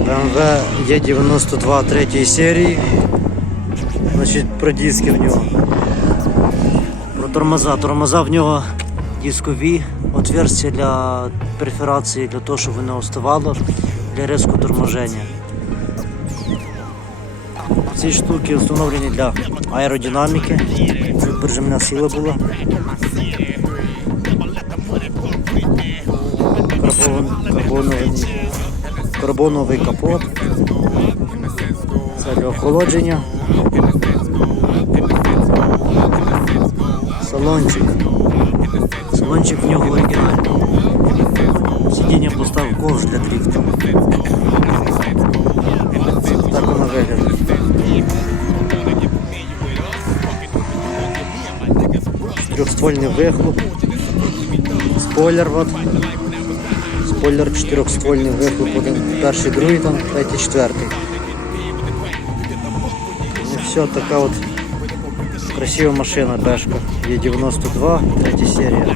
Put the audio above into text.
BMW Е92 третьої серії. Значить, про диски в нього. Про тормоза. Тормоза в нього дискові, отверстия для перфорації, для того, щоб воно оставало для резкого торможення. Ці штуки встановлені для аеродинаміки, щоб прижимна сила була. Карбон, карбоновий, капот. Це для охолодження. Салончик. Салончик в нього оригінальний. Сидіння поставив ковш для дріфту. Так воно виглядає. Трьохствольний вихлоп. Спойлер от. Спойлер чотирьохствольний вихлоп. Один, перший, другий там, третій, четвертий. Ну все, така от красива машина Бешка. Є 92, третя серія.